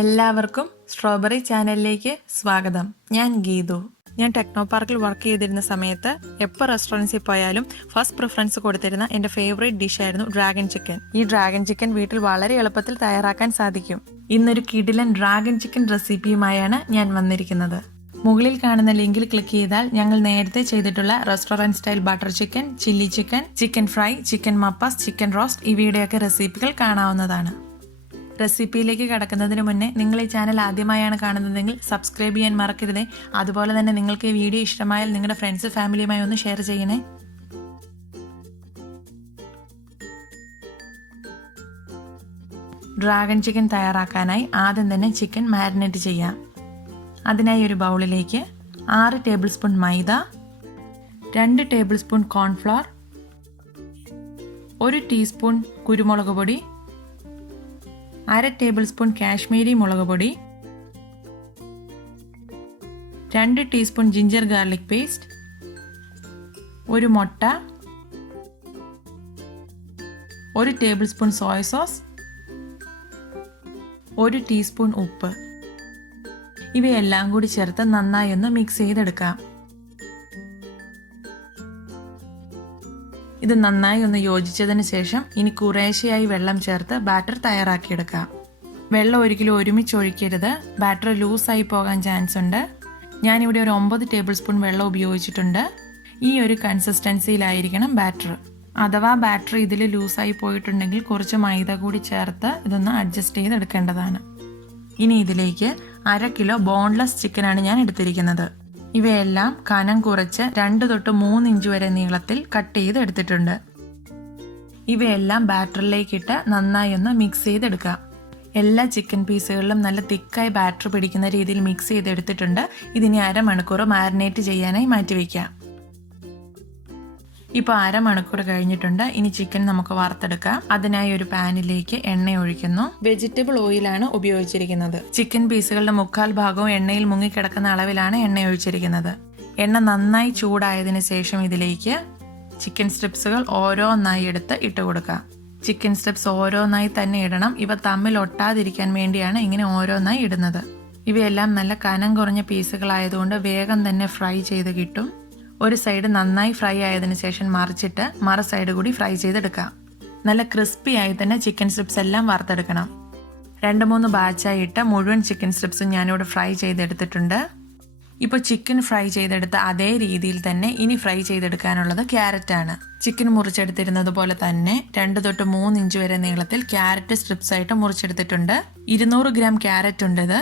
എല്ലാവർക്കും സ്ട്രോബെറി ചാനലിലേക്ക് സ്വാഗതം. ഞാൻ ഗീതു. ഞാൻ ടെക്നോ പാർക്കിൽ വർക്ക് ചെയ്തിരുന്ന സമയത്ത് എപ്പോൾ റെസ്റ്റോറൻറ്റ്സിൽ പോയാലും ഫസ്റ്റ് പ്രിഫറൻസ് കൊടുത്തിരുന്ന എൻ്റെ ഫേവറേറ്റ് ഡിഷായിരുന്നു ഡ്രാഗൺ ചിക്കൻ. ഈ ഡ്രാഗൺ ചിക്കൻ വീട്ടിൽ വളരെ എളുപ്പത്തിൽ തയ്യാറാക്കാൻ സാധിക്കും. ഇന്നൊരു കിടിലൻ ഡ്രാഗൺ ചിക്കൻ റെസിപ്പിയുമായാണ് ഞാൻ വന്നിരിക്കുന്നത്. മുകളിൽ കാണുന്ന ലിങ്കിൽ ക്ലിക്ക് ചെയ്താൽ ഞങ്ങൾ നേരത്തെ ചെയ്തിട്ടുള്ള restaurant style butter chicken, chilli chicken, chicken fry, chicken mappas, chicken roast ഇവയുടെയൊക്കെ റെസിപ്പികൾ കാണാവുന്നതാണ്. റെസിപ്പിയിലേക്ക് കടക്കുന്നതിന് മുന്നേ നിങ്ങൾ ഈ ചാനൽ ആദ്യമായാണ് കാണുന്നതെങ്കിൽ സബ്സ്ക്രൈബ് ചെയ്യാൻ മറക്കരുതേ. അതുപോലെ തന്നെ നിങ്ങൾക്ക് ഈ വീഡിയോ ഇഷ്ടമായാൽ നിങ്ങളുടെ ഫ്രണ്ട്സ് ഫാമിലിയുമായി ഒന്ന് ഷെയർ ചെയ്യണേ. ഡ്രാഗൺ ചിക്കൻ തയ്യാറാക്കാനായി ആദ്യം തന്നെ ചിക്കൻ മാരിനേറ്റ് ചെയ്യാം. അതിനായി ഒരു ബൗളിലേക്ക് 6 ടേബിൾ സ്പൂൺ മൈദ, 2 ടേബിൾ സ്പൂൺ കോൺഫ്ലോർ, 1 ടീസ്പൂൺ കുരുമുളക് പൊടി, 1/2 ടേബിൾ സ്പൂൺ കാശ്മീരി മുളക് പൊടി, 2 ടീസ്പൂൺ ജിഞ്ചർ ഗാർലിക് പേസ്റ്റ്, 1 മുട്ട, 1 table spoon soya sauce, 1 teaspoon ഉപ്പ്. ഇവയെല്ലാം കൂടി ചേർത്ത് നന്നായി ഒന്ന് മിക്സ് ചെയ്തെടുക്കാം. ഇത് നന്നായി ഒന്ന് യോജിച്ചതിന് ശേഷം ഇനി കുറേശ്ശെയായി വെള്ളം ചേർത്ത് ബാറ്റർ തയ്യാറാക്കിയെടുക്കാം. വെള്ളം ഒരിക്കലും ഒരുമിച്ച് ഒഴിക്കരുത്, ബാറ്റർ ലൂസായി പോകാൻ ചാൻസ് ഉണ്ട്. ഞാനിവിടെ ഒരു 9 ടേബിൾ സ്പൂൺ വെള്ളം ഉപയോഗിച്ചിട്ടുണ്ട്. ഈ ഒരു കൺസിസ്റ്റൻസിയിലായിരിക്കണം ബാറ്റർ. അഥവാ ബാറ്റർ ഇതിൽ ലൂസായി പോയിട്ടുണ്ടെങ്കിൽ കുറച്ച് മൈദ കൂടി ചേർത്ത് ഇതൊന്ന് അഡ്ജസ്റ്റ് ചെയ്തെടുക്കേണ്ടതാണ്. ഇനി ഇതിലേക്ക് 1/2 കിലോ ബോൺലെസ് ചിക്കനാണ് ഞാൻ എടുത്തിരിക്കുന്നത്. ഇവയെല്ലാം കനം കുറച്ച് 2 തൊട്ട് 3 ഇഞ്ച് വരെ നീളത്തിൽ കട്ട് ചെയ്ത് എടുത്തിട്ടുണ്ട്. ഇവയെല്ലാം ബാറ്ററിലേക്കിട്ട് നന്നായി ഒന്ന് മിക്സ് ചെയ്തെടുക്കാം. എല്ലാ ചിക്കൻ പീസുകളിലും നല്ല തിക്കായി ബാറ്റർ പിടിക്കുന്ന രീതിയിൽ മിക്സ് ചെയ്തെടുത്തിട്ടുണ്ട്. ഇതിനി 1/2 മണിക്കൂർ മാരിനേറ്റ് ചെയ്യാനായി മാറ്റിവെക്കാം. ഇപ്പോൾ 1/2 മണിക്കൂർ കഴിഞ്ഞിട്ടുണ്ട്. ഇനി ചിക്കൻ നമുക്ക് വറുത്തെടുക്കാം. അതിനായി ഒരു പാനിലേക്ക് എണ്ണ ഒഴിക്കുന്നു. വെജിറ്റബിൾ ഓയിലാണ് ഉപയോഗിച്ചിരിക്കുന്നത്. ചിക്കൻ പീസുകളുടെ 1/4 ഭാഗവും എണ്ണയിൽ മുങ്ങിക്കിടക്കുന്ന അളവിലാണ് എണ്ണ ഒഴിച്ചിരിക്കുന്നത്. എണ്ണ നന്നായി ചൂടായതിനു ശേഷം ഇതിലേക്ക് ചിക്കൻ സ്ട്രിപ്സുകൾ ഓരോന്നായി എടുത്ത് ഇട്ട് കൊടുക്കാം. ചിക്കൻ സ്ട്രിപ്സ് ഓരോന്നായി തന്നെ ഇടണം. ഇവ തമ്മിൽ ഒട്ടാതിരിക്കാൻ വേണ്ടിയാണ് ഇങ്ങനെ ഓരോന്നായി ഇടുന്നത്. ഇവയെല്ലാം നല്ല കനം കുറഞ്ഞ പീസുകളായതുകൊണ്ട് വേഗം തന്നെ ഫ്രൈ ചെയ്ത് കിട്ടും. ഒരു സൈഡ് നന്നായി ഫ്രൈ ആയതിനു ശേഷം മറിച്ചിട്ട് മറു സൈഡ് കൂടി ഫ്രൈ ചെയ്തെടുക്കാം. നല്ല ക്രിസ്പി ആയി തന്നെ ചിക്കൻ സ്ട്രിപ്സ് എല്ലാം വറുത്തെടുക്കണം. 2-3 ബാച്ചായി ഇട്ട മുഴുവൻ ചിക്കൻ സ്ട്രിപ്സും ഞാനിവിടെ ഫ്രൈ ചെയ്തെടുത്തിട്ടുണ്ട്. ഇപ്പോൾ ചിക്കൻ ഫ്രൈ ചെയ്തെടുത്ത അതേ രീതിയിൽ തന്നെ ഇനി ഫ്രൈ ചെയ്തെടുക്കാനുള്ളത് ക്യാരറ്റാണ്. ചിക്കൻ മുറിച്ചെടുത്തിരുന്നത് പോലെ തന്നെ 2 തൊട്ട് 3 ഇഞ്ച് വരെ നീളത്തിൽ ക്യാരറ്റ് സ്ട്രിപ്സ് ആയിട്ട് മുറിച്ചെടുത്തിട്ടുണ്ട്. 200 ഗ്രാം ക്യാരറ്റ് ഉണ്ട്.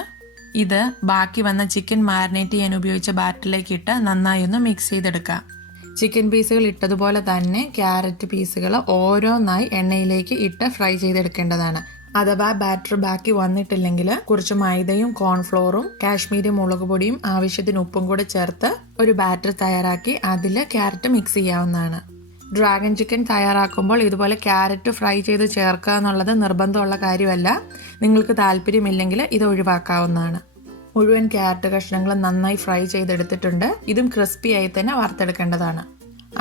ഇത് ബാക്കി വന്ന ചിക്കൻ മാരിനേറ്റ് ചെയ്യാൻ ഉപയോഗിച്ച ബാറ്ററിലേക്ക് ഇട്ട് നന്നായി ഒന്ന് മിക്സ് ചെയ്തെടുക്കാം. ചിക്കൻ പീസുകൾ ഇട്ടതുപോലെ തന്നെ ക്യാരറ്റ് പീസുകൾ ഓരോന്നായി എണ്ണയിലേക്ക് ഇട്ട് ഫ്രൈ ചെയ്തെടുക്കേണ്ടതാണ്. അഥവാ ബാറ്റർ ബാക്കി വന്നിട്ടില്ലെങ്കിൽ കുറച്ച് മൈദയും കോൺഫ്ലോറും കാശ്മീരി മുളക് പൊടിയും ആവശ്യത്തിന് ഉപ്പും കൂടെ ചേർത്ത് ഒരു ബാറ്റർ തയ്യാറാക്കി അതിൽ ക്യാരറ്റ് മിക്സ് ചെയ്യാവുന്നതാണ്. ഡ്രാഗൺ ചിക്കൻ തയ്യാറാക്കുമ്പോൾ ഇതുപോലെ ക്യാരറ്റ് ഫ്രൈ ചെയ്ത് ചേർക്കുക എന്നുള്ളത് നിർബന്ധമുള്ള കാര്യമല്ല. നിങ്ങൾക്ക് താല്പര്യമില്ലെങ്കിൽ ഇത് ഒഴിവാക്കാവുന്നതാണ്. മുഴുവൻ ക്യാരറ്റ് കഷ്ണങ്ങളും നന്നായി ഫ്രൈ ചെയ്തെടുത്തിട്ടുണ്ട്. ഇതും ക്രിസ്പിയായി തന്നെ വറുത്തെടുക്കേണ്ടതാണ്.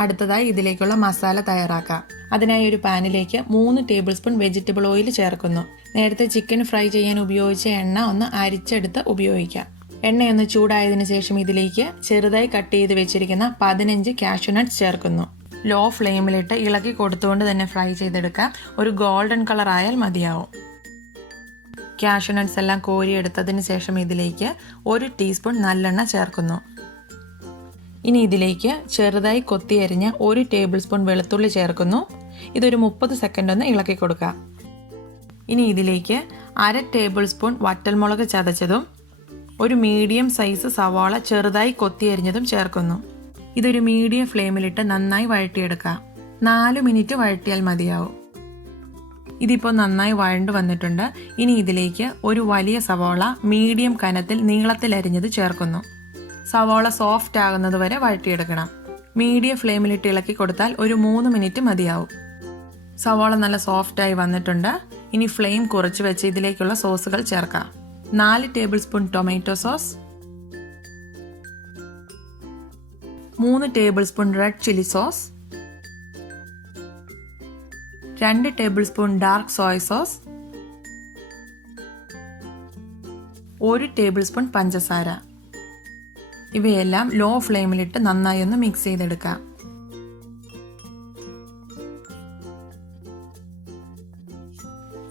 അടുത്തതായി ഇതിലേക്കുള്ള മസാല തയ്യാറാക്കാം. അതിനായി ഒരു പാനിലേക്ക് 3 ടേബിൾ സ്പൂൺ വെജിറ്റബിൾ ഓയിൽ ചേർക്കുന്നു. നേരത്തെ ചിക്കൻ ഫ്രൈ ചെയ്യാൻ ഉപയോഗിച്ച എണ്ണ ഒന്ന് അരിച്ചെടുത്ത് ഉപയോഗിക്കാം. എണ്ണയൊന്ന് ചൂടായതിനു ശേഷം ഇതിലേക്ക് ചെറുതായി കട്ട് ചെയ്ത് വെച്ചിരിക്കുന്ന 15 കാഷ്യൂ നട്ട്സ് ചേർക്കുന്നു. ലോ ഫ്ലെയിമിലിട്ട് ഇളക്കി കൊടുത്തുകൊണ്ട് തന്നെ ഫ്രൈ ചെയ്തെടുക്കാം. ഒരു ഗോൾഡൻ കളർ ആയാൽ മതിയാവും. കാഷ്യൂ നട്ട്സ് എല്ലാം കോരിയെടുത്തതിന് ശേഷം ഇതിലേക്ക് 1 ടീസ്പൂൺ നല്ലെണ്ണ ചേർക്കുന്നു. ഇനി ഇതിലേക്ക് ചെറുതായി കൊത്തിയരിഞ്ഞ 1 ടേബിൾ സ്പൂൺ വെളുത്തുള്ളി ചേർക്കുന്നു. ഇതൊരു 30 സെക്കൻഡ് ഒന്ന് ഇളക്കി കൊടുക്കാം. ഇനി ഇതിലേക്ക് 1/2 ടേബിൾ സ്പൂൺ വറ്റൽമുളക് ചതച്ചതും 1 മീഡിയം സൈസ് സവാള ചെറുതായി കൊത്തിയരിഞ്ഞതും ചേർക്കുന്നു. ഇതൊരു മീഡിയം ഫ്ലെയിമിലിട്ട് നന്നായി വഴറ്റിയെടുക്കാം. 4 മിനിറ്റ് വഴറ്റിയാൽ മതിയാവും. ഇതിപ്പോൾ നന്നായി വഴണ്ടു വന്നിട്ടുണ്ട്. ഇനി ഇതിലേക്ക് ഒരു വലിയ സവാള മീഡിയം കനത്തിൽ നീളത്തിൽ അരിഞ്ഞത് ചേർക്കുന്നു. സവാള സോഫ്റ്റ് ആകുന്നത് വരെ വഴറ്റിയെടുക്കണം. മീഡിയം ഫ്ലെയിമിലിട്ട് ഇളക്കി കൊടുത്താൽ ഒരു 3 മിനിറ്റ് മതിയാവും. സവാള നല്ല സോഫ്റ്റായി വന്നിട്ടുണ്ട്. ഇനി ഫ്ലെയിം കുറച്ച് വെച്ച് ഇതിലേക്കുള്ള സോസുകൾ ചേർക്കാം. 4 table spoon tomato sauce, 3 table spoon red chilli sauce, 2 table spoon dark soya sauce, 1 table spoon പഞ്ചസാര. ഇവയെല്ലാം ലോ ഫ്ലെയിമിലിട്ട് നന്നായി ഒന്ന് മിക്സ് ചെയ്തെടുക്കാം.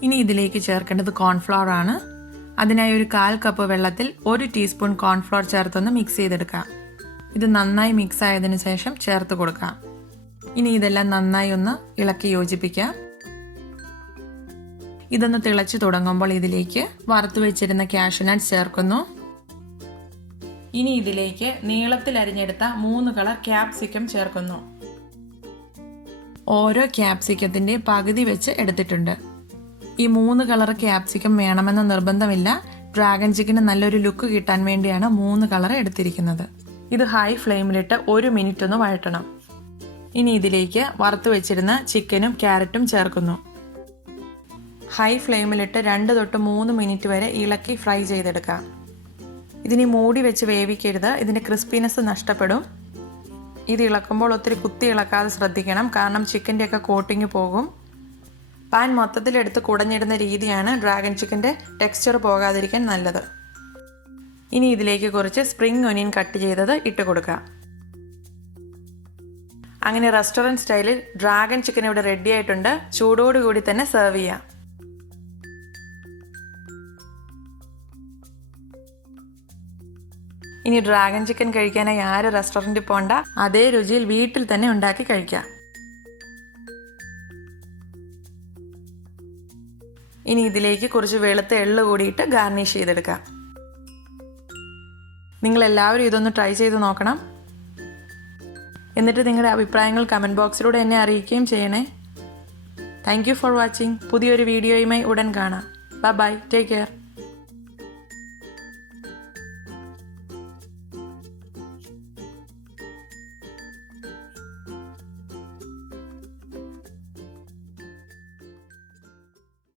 ഇനി ഇതിലേക്ക് ചേർക്കേണ്ടത് കോൺഫ്ലവർ ആണ്. അതിനായി ഒരു 1/4 കപ്പ് വെള്ളത്തിൽ 1 ടീസ്പൂൺ കോൺഫ്ലവർ ചേർത്തൊന്ന് മിക്സ് ചെയ്തെടുക്കാം. ഇത് നന്നായി മിക്സ് ആയതിനു ശേഷം ചേർത്ത് കൊടുക്കാം. ഇനി ഇതെല്ലാം നന്നായി ഒന്ന് ഇളക്കി യോജിപ്പിക്കാം. ഇതൊന്ന് തിളച്ചു തുടങ്ങുമ്പോൾ ഇതിലേക്ക് വറുത്തു വെച്ചിരുന്ന കാഷ്യൂ നട്ട്സ് ചേർക്കുന്നു. ഇനി ഇതിലേക്ക് നീളത്തിൽ അരിഞ്ഞെടുത്ത 3 കളർ ക്യാപ്സിക്കം ചേർക്കുന്നു. ഓരോ ക്യാപ്സിക്കത്തിന്റെ പകുതി വെച്ച് എടുത്തിട്ടുണ്ട്. ഈ 3 കളർ ക്യാപ്സിക്കം വേണമെന്ന നിർബന്ധമില്ല. ഡ്രാഗൺ ചിക്കന് നല്ലൊരു ലുക്ക് കിട്ടാൻ വേണ്ടിയാണ് 3 കളർ എടുത്തിരിക്കുന്നത്. ഇത് ഹൈ ഫ്ലെയിമിലിട്ട് 1 മിനിറ്റ് ഒന്ന് വഴറ്റണം. ഇനി ഇതിലേക്ക് വറുത്തു വെച്ചിരുന്ന ചിക്കനും ക്യാരറ്റും ചേർക്കുന്നു. ഹൈ ഫ്ലെയിമിലിട്ട് 2 തൊട്ട് 3 മിനിറ്റ് വരെ ഇളക്കി ഫ്രൈ ചെയ്തെടുക്കാം. ഇതിനി മൂടി വെച്ച് വേവിക്കരുത്, ഇതിൻ്റെ ക്രിസ്പിനെസ് നഷ്ടപ്പെടും. ഇത് ഇളക്കുമ്പോൾ ഒത്തിരി കുത്തി ഇളക്കാതെ ശ്രദ്ധിക്കണം, കാരണം ചിക്കൻ്റെയൊക്കെ കോട്ടിങ് പോകും. പാൻ മൊത്തത്തിലെടുത്ത് കുടഞ്ഞിടുന്ന രീതിയാണ് ഡ്രാഗൺ ചിക്കൻ്റെ ടെക്സ്ചർ പോകാതിരിക്കാൻ നല്ലത്. ഇനി ഇതിലേക്ക് കുറച്ച് സ്പ്രിംഗ് ഒനിയൻ കട്ട് ചെയ്തത് ഇട്ട് കൊടുക്കുക. അങ്ങനെ റെസ്റ്റോറൻറ്റ് സ്റ്റൈലിൽ ഡ്രാഗൺ ചിക്കൻ ഇവിടെ റെഡി ആയിട്ടുണ്ട്. ചൂടോടുകൂടി തന്നെ സെർവ് ചെയ്യാം. ഇനി ഡ്രാഗൺ ചിക്കൻ കഴിക്കാനായി ആരും റെസ്റ്റോറൻറ്റിൽ പോണ്ട, അതേ രുചിയിൽ വീട്ടിൽ തന്നെ ഉണ്ടാക്കി കഴിക്കാം. ഇനി ഇതിലേക്ക് കുറച്ച് വെളുത്ത എള്ള് കൂടിയിട്ട് ഗാർണിഷ് ചെയ്തെടുക്കാം. നിങ്ങളെല്ലാവരും ഇതൊന്ന് ട്രൈ ചെയ്ത് നോക്കണം. എന്നിട്ട് നിങ്ങളുടെ അഭിപ്രായങ്ങൾ കമൻറ്റ് ബോക്സിലൂടെ എന്നെ അറിയിക്കുകയും ചെയ്യണേ. Thank you for watching. പുതിയൊരു വീഡിയോയുമായി ഉടൻ കാണാം. Bye bye. Take care.